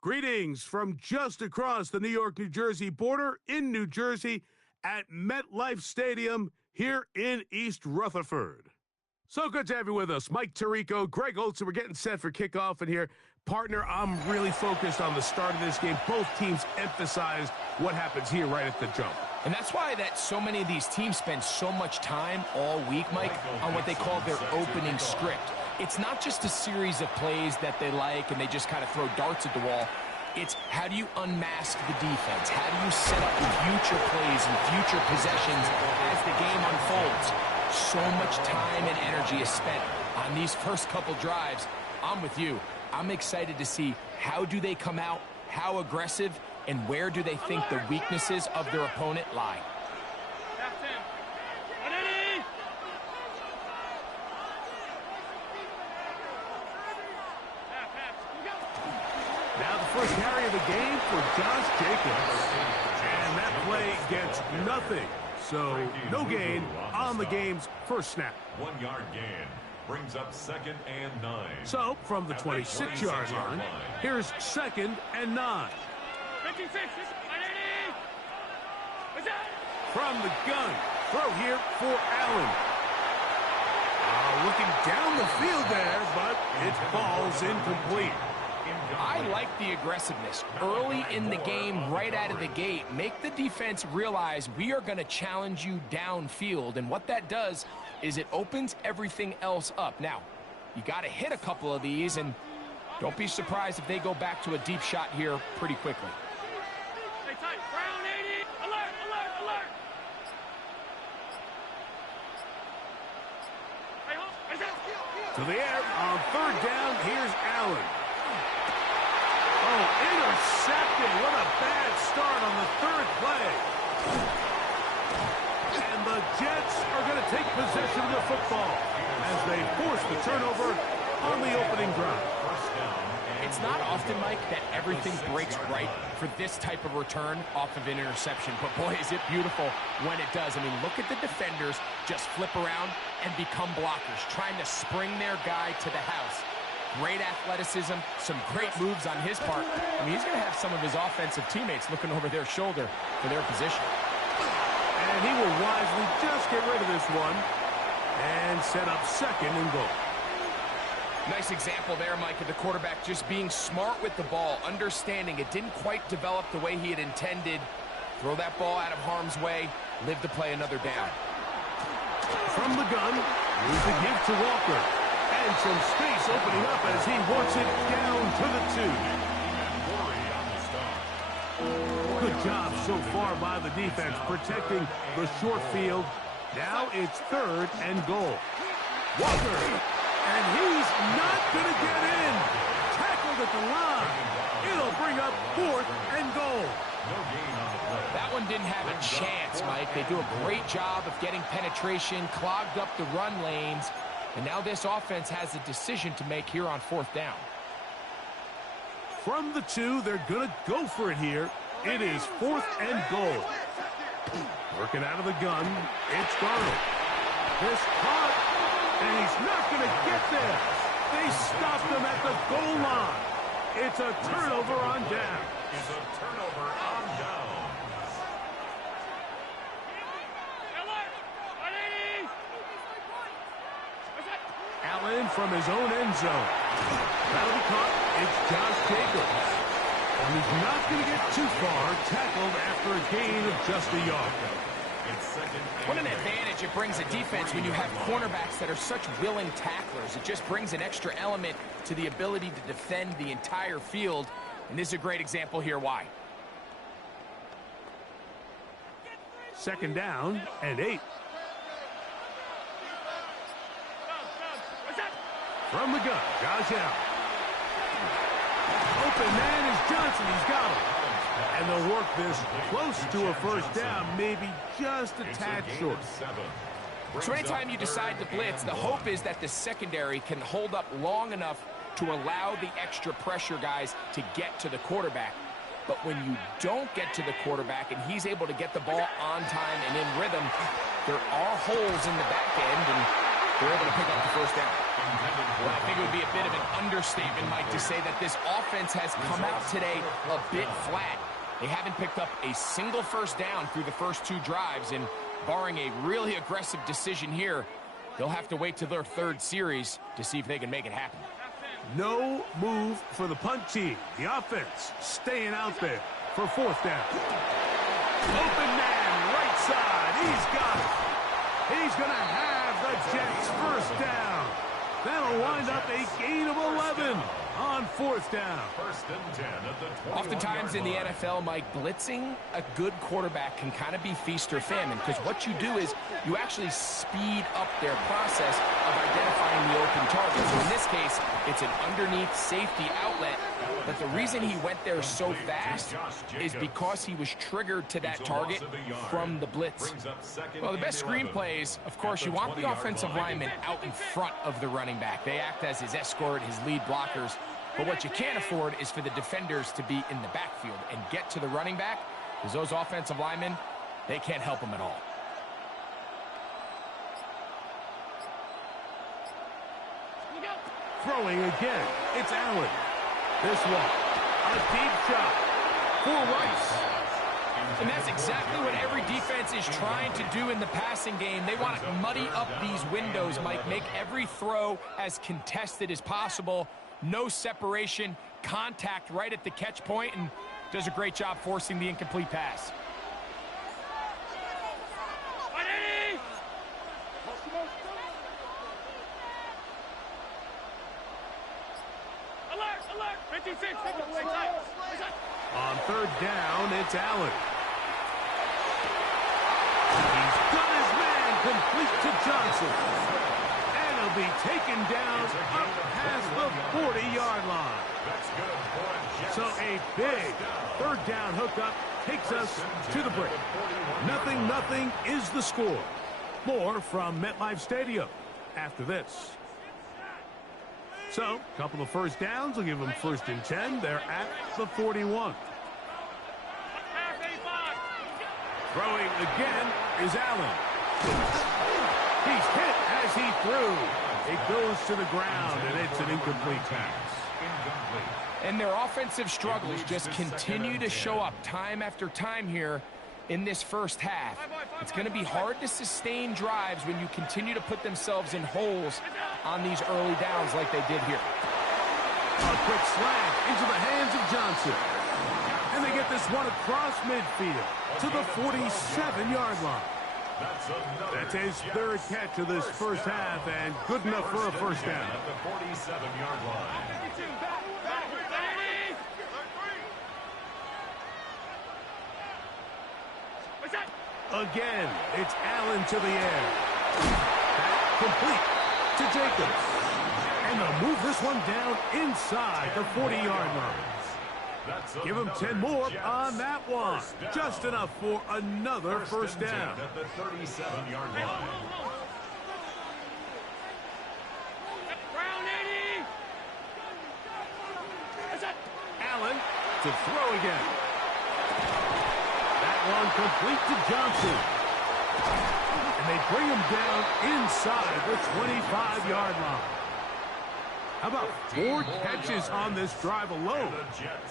Greetings from just across the New York-New Jersey border in New Jersey at MetLife Stadium here in East Rutherford. So good to have you with us. Mike Tirico, Greg Olsen. We're getting set for kickoff, and here, partner, I'm really focused on the start of this game. Both teams emphasized what happens here right at the jump. And that's why so many of these teams spend so much time all week, Mike, on what they call their opening script. It's not just a series of plays that they like and they just kind of throw darts at the wall. It's how do you unmask the defense? How do you set up future plays and future possessions as the game unfolds? So much time and energy is spent on these first couple drives. I'm with you. I'm excited to see how do they come out, how aggressive, and where do they think the weaknesses of their opponent lie. Now the first carry of the game for Josh Jacobs. And that play gets nothing. So no gain on the game's first snap. 1 yard gain brings up 2nd and 9. So from the 26-yard line, here's 2nd and 9. From the gun, throw here for Allen. Looking down the field there, but it falls incomplete. I like the aggressiveness. Early in the game, right out of the gate, make the defense realize we are going to challenge you downfield. And what that does is it opens everything else up. Now, you got to hit a couple of these, and don't be surprised if they go back to a deep shot here pretty quickly. To the air on 3rd down, here's Allen. Oh, intercepted. What a bad start on the 3rd play. And the Jets are going to take possession of the football as they force the turnover on the opening drive. It's not often, Mike, that everything breaks right for this type of return off of an interception. But, boy, is it beautiful when it does. I mean, look at the defenders just flip around and become blockers, trying to spring their guy to the house. Great athleticism, some great moves on his part. I mean, he's going to have some of his offensive teammates looking over their shoulder for their position. And he will wisely just get rid of this one and set up 2nd and goal. Nice example there, Mike, of the quarterback just being smart with the ball, understanding it didn't quite develop the way he had intended. Throw that ball out of harm's way, live to play another down. From the gun, here's the give to Walker. And some space opening up as he works it down to the 2. Good job so far by the defense protecting the short field. Now it's 3rd and goal. Walker, and he's not going to get in. Tackled at the line. It'll bring up 4th and goal. That one didn't have a chance, Mike. They do a great job of getting penetration, clogged up the run lanes, and now this offense has a decision to make here on 4th down. From the 2, they're going to go for it here. It is 4th and goal. Working out of the gun, it's Darnold. This caught, and he's not going to get there. They stopped him at the goal line. It's a turnover on down. It's a turnover on down. Allen from his own end zone. That'll be caught. It's Josh Jacobs. And he's not going to get too far. Tackled after a gain of just a yard. What an advantage it brings a defense when you have cornerbacks that are such willing tacklers. It just brings an extra element to the ability to defend the entire field. And this is a great example here why. 2nd down and 8. From the gun, Josh Allen. Open man is Johnson. He's got him. And they'll work this close to a 1st down, maybe just a tad short. So anytime you decide to blitz, the hope is that the secondary can hold up long enough to allow the extra pressure guys to get to the quarterback. But when you don't get to the quarterback and he's able to get the ball on time and in rhythm, there are holes in the back end, and they're able to pick up the 1st down. Well, I think it would be a bit of an understatement, Mike, to say that this offense has come out today a bit flat. They haven't picked up a single first down through the first 2 drives, and barring a really aggressive decision here, they'll have to wait till their 3rd series to see if they can make it happen. No move for the punt team. The offense staying out there for 4th down. Open man, right side. He's got it. He's going to have the Jets' first down. That'll wind up a gain of 11 on 4th down. 1st and 10 at the 21-yard Oftentimes in the line. NFL, Mike, blitzing a good quarterback can kind of be feast or famine, because what you do is you actually speed up their process of identifying the open target. So in this case, it's an underneath safety outlet, but the reason he went there so fast is because he was triggered to that target from the blitz. Well, the best screen plays, of course, you want the offensive lineman out in front of the running back. They act as his escort, his lead blockers. But what you can't afford is for the defenders to be in the backfield and get to the running back, because those offensive linemen, they can't help him at all. Throwing again. It's Allen. This one, a deep shot for Rice. And that's exactly what every defense is trying to do in the passing game. They want to muddy up these windows, Mike, make every throw as contested as possible. No separation, contact right at the catch point, and does a great job forcing the incomplete pass. On 3rd down, it's Allen. He's got his man complete to Johnson. And he'll be taken down up past the 40-yard line. So a big 3rd down hookup takes us to the break. 0-0 is the score. More from MetLife Stadium after this. So, a couple of first downs will give them 1st and 10. They're at the 41. Throwing again is Allen. He's hit as he threw. It goes to the ground, and it's an incomplete pass. And their offensive struggles just continue to show up time after time here in this first half. It's going to be hard to sustain drives when you continue to put themselves in holes on these early downs like they did here. A quick slant into the hands of Johnson. And they get this one across midfield to the 47-yard line. That's his 3rd catch of this first half, and good enough for a first down. At the 47-yard line. Again, it's Allen to the air. That complete to Jacobs. And they'll move this one down inside the 40-yard line. Give him 10 more on that one. Just enough for another first down. At the 37-yard line. Allen to throw again. That one complete to Johnson. And they bring him down inside the 25-yard line. How about 4 catches on this drive alone?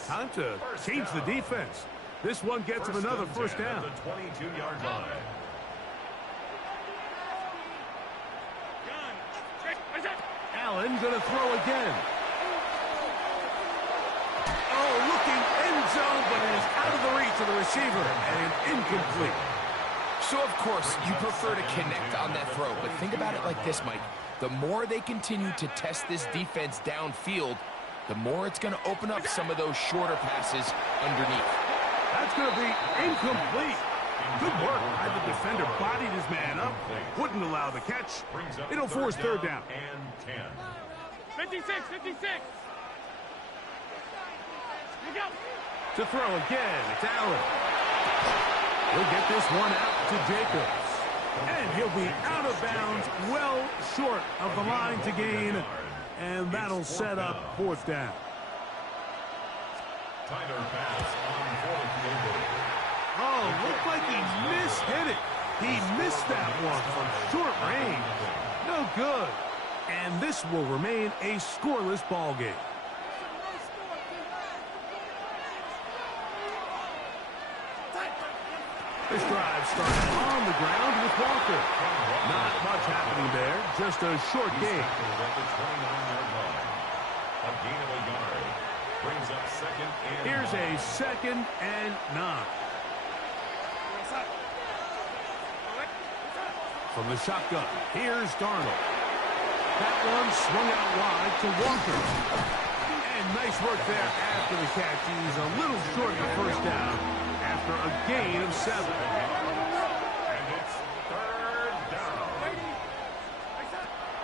Time to change the defense. This one gets him another first down. At the 22-yard line. Allen going to throw again. Oh, looking end zone, but it is out of the reach of the receiver and incomplete. So, of course, you prefer to connect on that throw, but think about it like this, Mike. The more they continue to test this defense downfield, the more it's going to open up some of those shorter passes underneath. That's going to be incomplete. Good work by the defender. Bodied his man up. Wouldn't allow the catch. It'll force 3rd down. And 10. 56. To throw again, it's Allen. He'll get this one out to Jacobs. And he'll be out of bounds, well short of the line to gain. And that'll set up 4th down. Tighter pass on 4th and goal. Oh, looked like he mishit it. He missed that one from short range. No good. And this will remain a scoreless ball game. This drive started on the ground with Walker. Not much happening there, just a short gain. A gain of a yard. Brings up second and Here's a 2nd and 9. From the shotgun, here's Darnold. That one swung out wide to Walker. And nice work there after the catch. He's a little short of the first down after a gain of 7. And it's third down.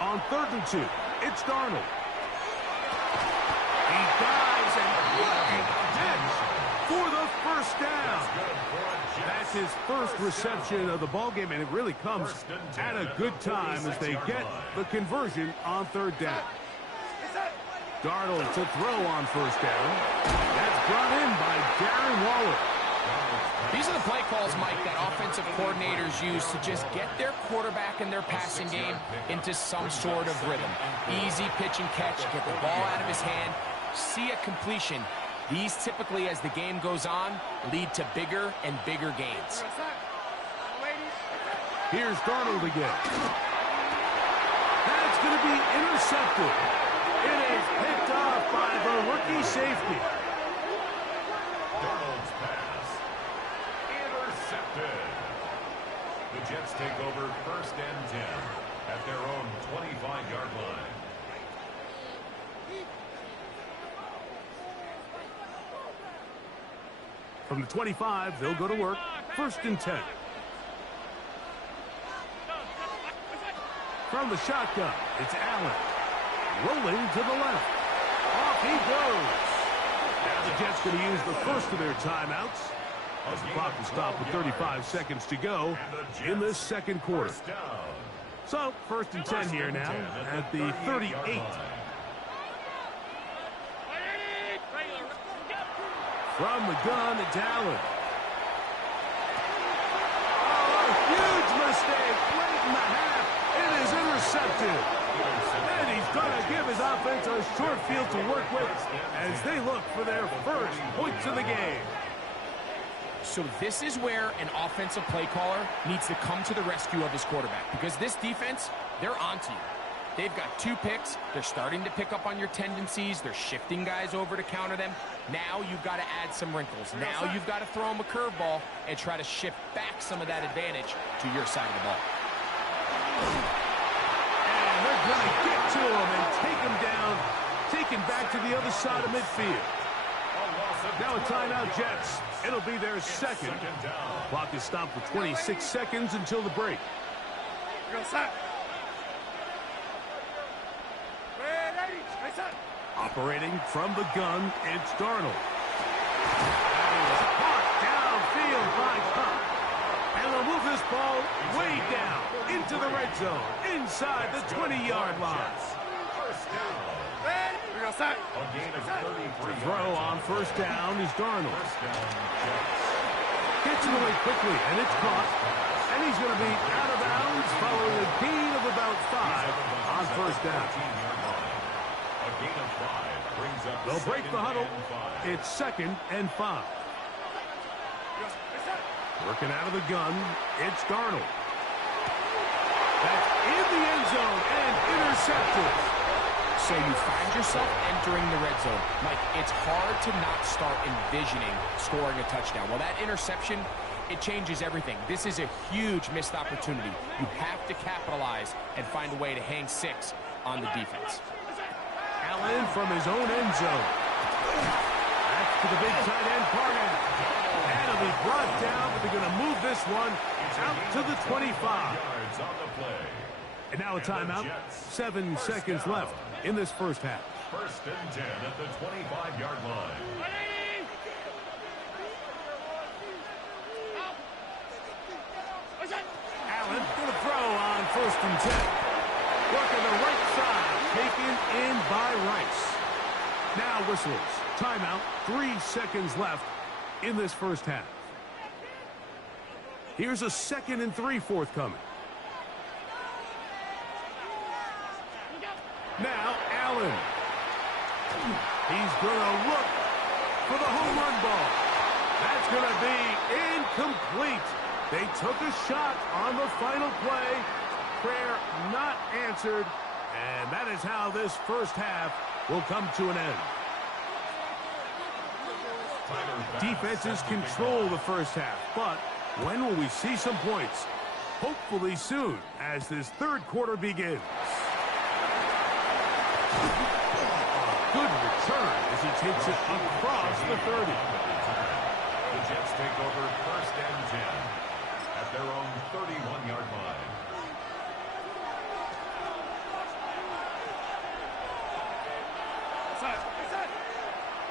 On 3rd and 2, it's Darnold. He dives and catch for the first down. That's his first reception of the ballgame, and it really comes at a good time as they get the conversion on 3rd down. Darnold to throw on 1st down. That's brought in by Darren Waller. These are the play calls, Mike, that offensive coordinators use to just get their quarterback and their passing game into some sort of rhythm. Easy pitch and catch, get the ball out of his hand, see a completion. These typically, as the game goes on, lead to bigger and bigger gains. Here's Darnold again. That's going to be intercepted. It is picked off by the rookie safety. Darnold's pass. Intercepted. The Jets take over 1st and 10 at their own 25-yard line. From the 25, they'll go to work. 1st and 10. From the shotgun, it's Allen. Rolling to the left. Off he goes. Now the Jets going to use the first of their timeouts as the clock will stop with 35 seconds to go in this 2nd quarter. So, 1st and 10 here now at the 38. From the gun, it's Allen. Oh, a huge mistake late in the half. It is intercepted. And he's going to give his offense a short field to work with as they look for their first points of the game. So this is where an offensive play caller needs to come to the rescue of his quarterback, because this defense, they're onto you. They've got 2 picks. They're starting to pick up on your tendencies. They're shifting guys over to counter them. Now you've got to add some wrinkles. Now you've got to throw them a curveball and try to shift back some of that advantage to your side of the ball. And they're going to get to him and take him down, taken back to the other side of midfield. Now a timeout, Jets. It'll be their 2nd. Clock is stopped for 26 seconds until the break. Operating from the gun, it's Darnold. That is caught downfield by Cobb. And they'll move this ball way down into the red zone, inside the 20-yard line. The throw on 1st down is Darnold. Gets it away quickly, and it's caught. And he's going to be out of bounds following a gain of about 5 on 1st down. They'll break the huddle. It's 2nd and 5. Working out of the gun, it's Darnold. That's in the end zone and intercepted. So you find yourself entering the red zone. Mike, it's hard to not start envisioning scoring a touchdown. Well, that interception, it changes everything. This is a huge missed opportunity. You have to capitalize and find a way to hang 6 on the defense. Allen from his own end zone. Back to the big tight end, Parham. And it'll be brought down, but they're going to move this one out to the 25. And now a timeout. 7 seconds left in this first half. 1st and 10 at the 25-yard line. Allen going to throw on 1st and 10. Working the right side, taken in by Rice. Now whistles. Timeout. 3 seconds left in this first half. Here's a 2nd and 3 forthcoming. Now Allen. He's going to look for the home run ball. That's going to be incomplete. They took a shot on the final play. Prayer not answered. And that is how this first half will come to an end. Defenses control the first half, but when will we see some points? Hopefully soon, as this third quarter begins. Good return as he takes it across the 30. The Jets take over first and 10 at their own 31-yard line.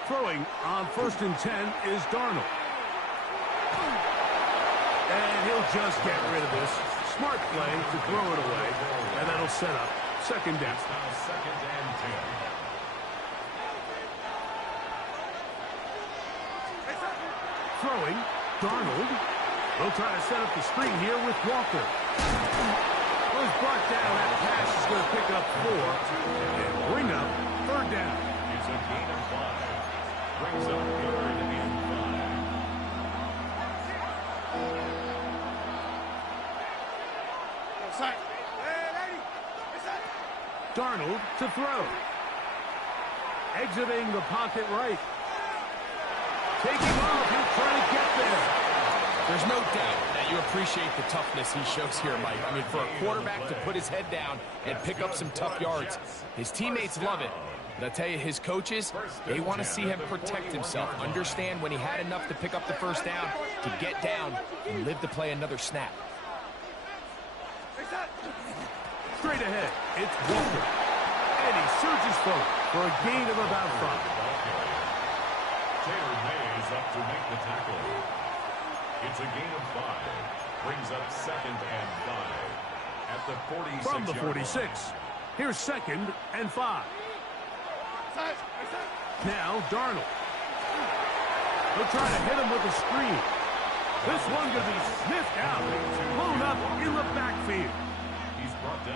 Throwing on first and 10 is Darnold. And he'll just get rid of this. Smart play to throw it away. And that'll set up second down. Now second and 10. Throwing, Darnold. They'll try to set up the screen here with Walker. Was brought down. That pass is going to pick up 4 and bring up third down. It's a gain of 5. Brings up third and 5. Darnold to throw. Exiting the pocket right. Taking off. He'll try to get there. There's no doubt that you appreciate the toughness he shows here, Mike. I mean, for a quarterback to put his head down and pick up some tough yards, his teammates love it. But I'll tell you, his coaches, they want to see him protect himself, understand when he had enough to pick up the first down, to get down and live to play another snap. Straight ahead, it's Walker. And he surges forward for a gain of about 5. Taylor Mays up to make the tackle. It's a gain of 5. Brings up second and 5 at the 46. From the 46. Here's second and 5. Now Darnold. They'll try to hit him with a screen. This one could be sniffed out, blown up in the backfield.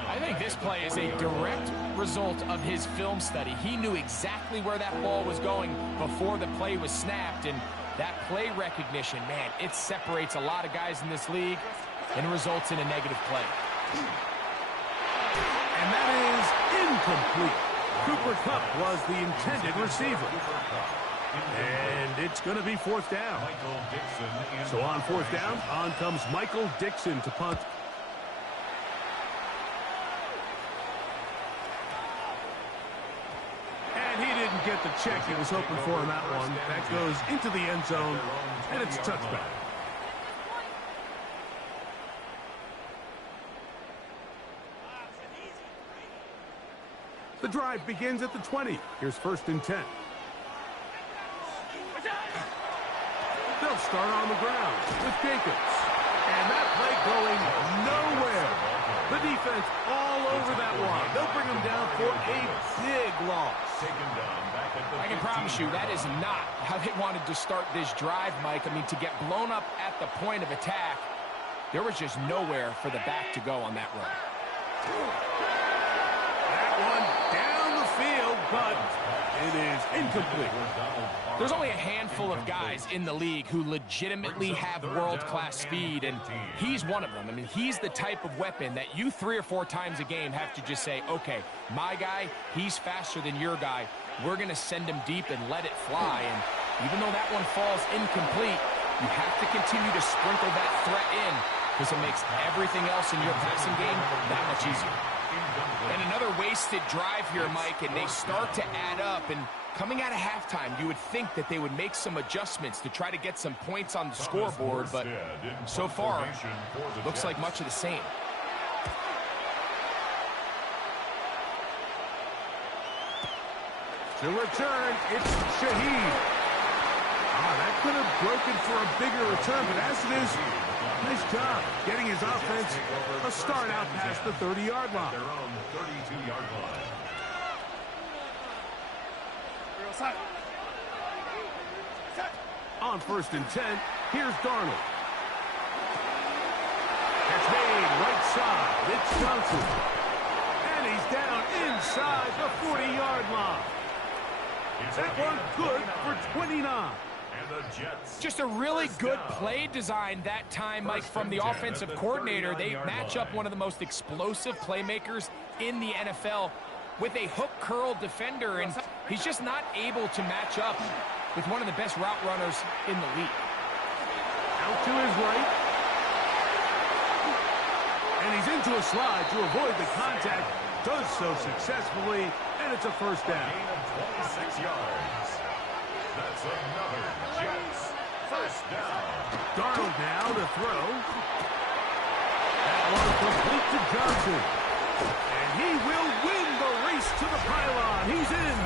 I think this play is a direct result of his film study. He knew exactly where that ball was going before the play was snapped, and that play recognition, man, it separates a lot of guys in this league and results in a negative play. And that is incomplete. Cooper Kupp was the intended receiver. And it's going to be fourth down. So on fourth down, on comes Michael Dixon to punt. And he didn't get the check he was hoping for on that one. That goes into the end zone, and it's a touchback. The drive begins at the 20. Here's first and 10. They'll start on the ground with Jacobs. And that play going nowhere. The defense all over that one. They'll bring him down for a big loss. I can promise you that is not how they wanted to start this drive, Mike. I mean, to get blown up at the point of attack, there was just nowhere for the back to go on that run. That one down the field, but it is incomplete. There's only a handful of guys in the league who legitimately have world-class speed, and he's one of them. I mean, he's the type of weapon that you 3 or 4 times a game have to just say, okay, my guy, he's faster than your guy. We're going to send him deep and let it fly. And even though that one falls incomplete, you have to continue to sprinkle that threat in because it makes everything else in your passing game that much easier. And another wasted drive here, Mike, and they start to add up. And coming out of halftime, you would think that they would make some adjustments to try to get some points on the scoreboard, but so far, looks like much of the same. To return, it's Shaheed. That could have broken for a bigger return, but as it is, nice job getting his offense a start out past the 30-yard line. Their own 32-yard line. On first and 10, here's Darnold. That's made right side. It's Johnson. And he's down inside the 40-yard line. That one good for 29. Just a really good play design that time, Mike, from the offensive coordinator. They match up one of the most explosive playmakers in the NFL with a hook curl defender, and he's just not able to match up with one of the best route runners in the league. Out to his right. And he's into a slide to avoid the contact. Does so successfully, and it's a first down. Gain of 26 yards. That's another Jets first down. Darnold now to throw. That one complete to Johnson. And he will win the race to the pylon. He's in.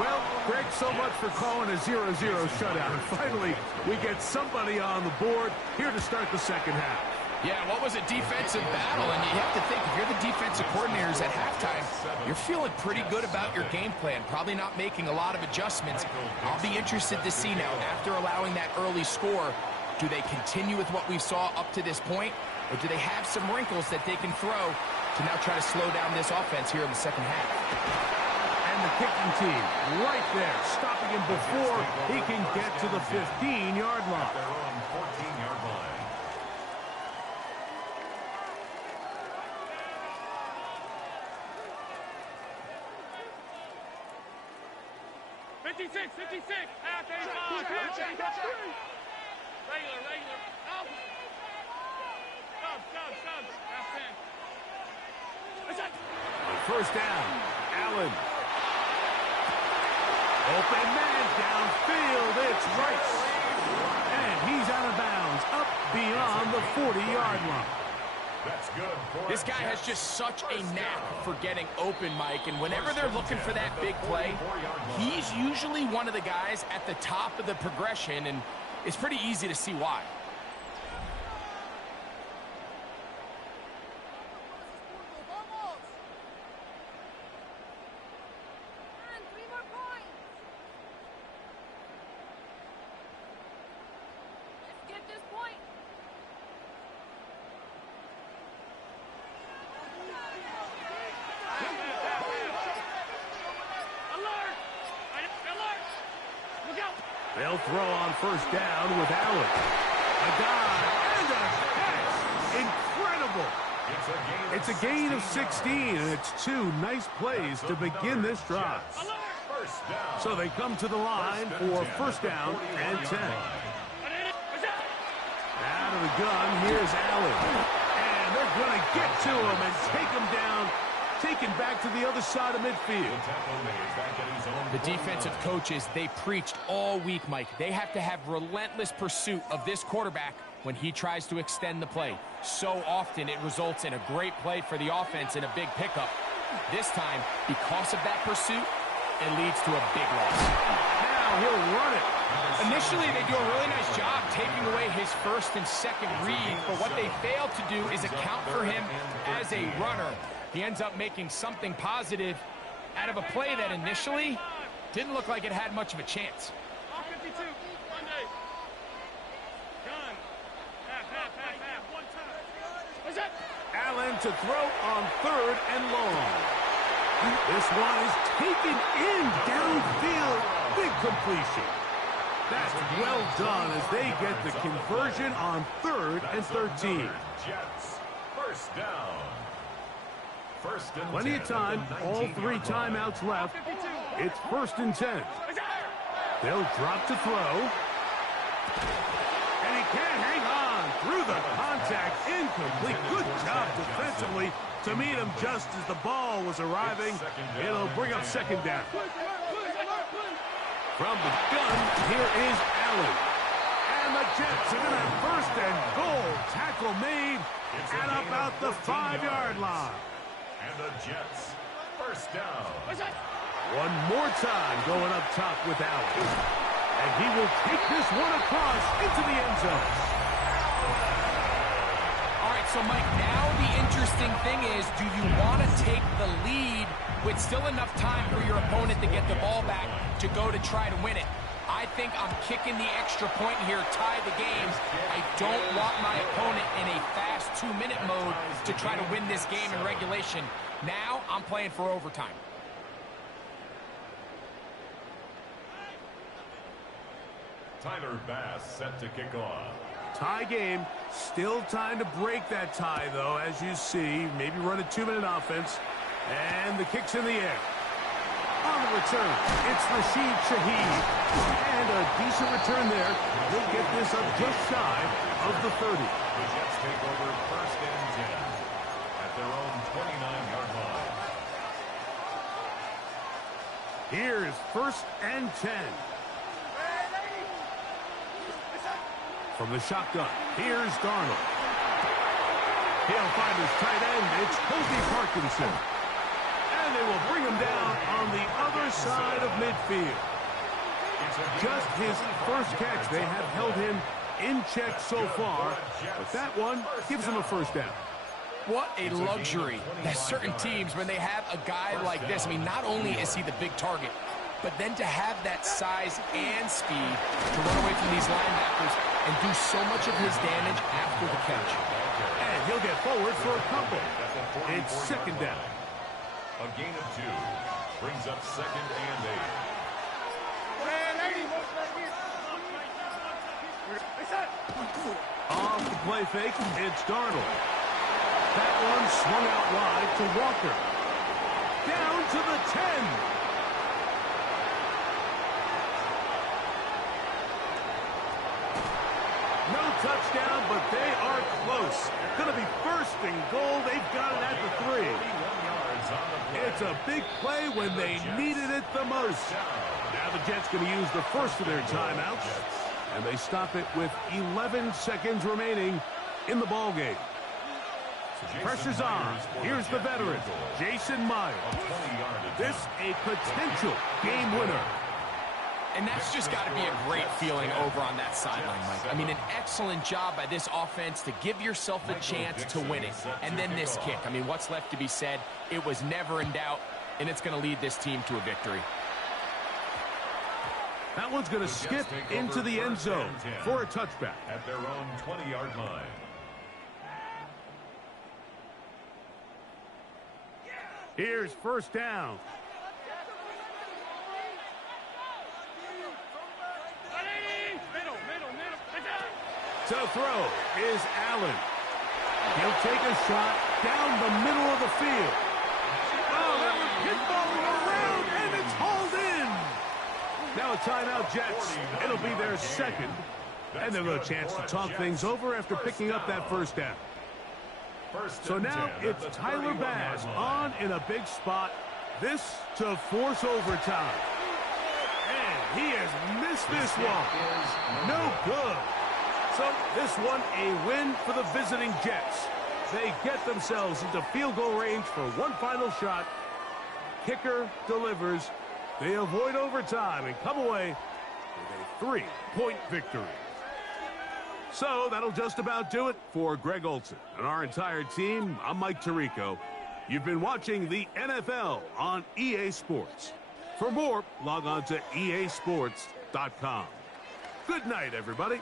Well, Greg, so much for calling a 0-0 shutout. Finally, we get somebody on the board here to start the second half. Yeah, what was a defensive battle? And you have to think, if you're the defensive coordinators at halftime, you're feeling pretty good about your game plan, probably not making a lot of adjustments. I'll be interested to see now, after allowing that early score, do they continue with what we saw up to this point, or do they have some wrinkles that they can throw to now try to slow down this offense here in the second half? And the kicking team right there, stopping him before he can get to the 15-yard line. Their own 14-yard line. 56, 56. Half a five. Regular. Out. Sub. Half 10. On first down, Allen. Open man downfield. It's Rice. And he's out of bounds, up beyond the 40-yard line. That's good. This guy has just such a knack for getting open, Mike, and whenever they're looking for that big play, he's usually one of the guys at the top of the progression, and it's pretty easy to see why. They'll throw on first down with Allen. A dive and a catch. Incredible. It's a gain of 16, and it's two nice plays to begin this drive. So they come to the line for first down and 10. Out of the gun, here's Allen. And they're going to get to him and take him down. Taken back to the other side of midfield. The defensive coaches, they preached all week, Mike. They have to have relentless pursuit of this quarterback when he tries to extend the play. So often it results in a great play for the offense and a big pickup. This time, because of that pursuit, it leads to a big loss. Now he'll run it. Initially, they do a really nice job taking away his first and second read, but what they fail to do is account for him as a runner. He ends up making something positive out of a play that initially didn't look like it had much of a chance. 52, Monday. Gun. Half. One time. What's that? Allen to throw on third and long. This one is taken in downfield. Big completion. That's well done as they get the conversion on third and 13. Jets first down. Plenty of time, all three timeouts left. It's first and 10. They'll drop to throw. And he can't hang on through the contact. Incomplete. Good job defensively to meet him just as the ball was arriving. It'll bring up second down. From the gun, here is Allen. And the Jets are going to have first and goal. Tackle made at about the 5-yard line. And the Jets first down. One more time going up top with Allen. And he will take this one across into the end zone. All right, so Mike, now the interesting thing is, do you want to take the lead with still enough time for your opponent to get the ball back to go to try to win it? I think I'm kicking the extra point here, tie the game. I don't want my opponent in a fast 2-minute mode to try to win this game in regulation. Now I'm playing for overtime. Tyler Bass set to kick off. Tie game. Still time to break that tie, though, as you see. Maybe run a 2-minute offense. And the kick's in the air. On the return, it's Rashid Shaheed. And a decent return there. He'll get this up just shy of the 30. The Jets take over 1st and 10 at their own 29-yard line. Here's 1st and 10. From the shotgun, here's Darnold. He'll find his tight end. It's Colby Parkinson. And they will bring him down on the other side of midfield. Just his first catch. They have held him in check so far, but that one gives him a first down. What a luxury that certain teams, when they have a guy like this, I mean, not only is he the big target, but then to have that size and speed to run away from these linebackers and do so much of his damage after the catch. And he'll get forward for a couple. It's 2nd down. A gain of 2 brings up 2nd and 8. Off the play fake, it's Darnold. That one swung out wide to Walker. Down to the 10. No touchdown, but they are close. Going to be 1st and goal. They've got it at the 3. It's a big play when they needed it the most. Now the Jets going to use the first of their timeouts, and they stop it with 11 seconds remaining in the ballgame. Pressure's on. Here's the veteran, Jason Myers. This a potential game winner. And that's just got to be a great feeling over on that sideline, Mike. I mean, an excellent job by this offense to give yourself a chance to win it. And then this kick. I mean, what's left to be said? It was never in doubt, and it's going to lead this team to a victory. That one's going to skip into the end zone for a touchback. At their own 20-yard line. Here's 1st down. To throw is Allen. He'll take a shot down the middle of the field. Oh, that was pinballing around, and it's hauled in. Now a timeout, Jets. It'll be their 2nd. And they'll have a chance to talk things over after picking up that 1st down. So now it's Tyler Bass on in a big spot. This to force overtime. And he has missed this one. No good. So this one a win for the visiting Jets. They get themselves into field goal range for one final shot. Kicker delivers. They avoid overtime and come away with a 3-point victory. So that'll just about do it for Greg Olsen and our entire team. I'm Mike Tirico. You've been watching the NFL on EA Sports. For more, log on to easports.com. Good night, everybody.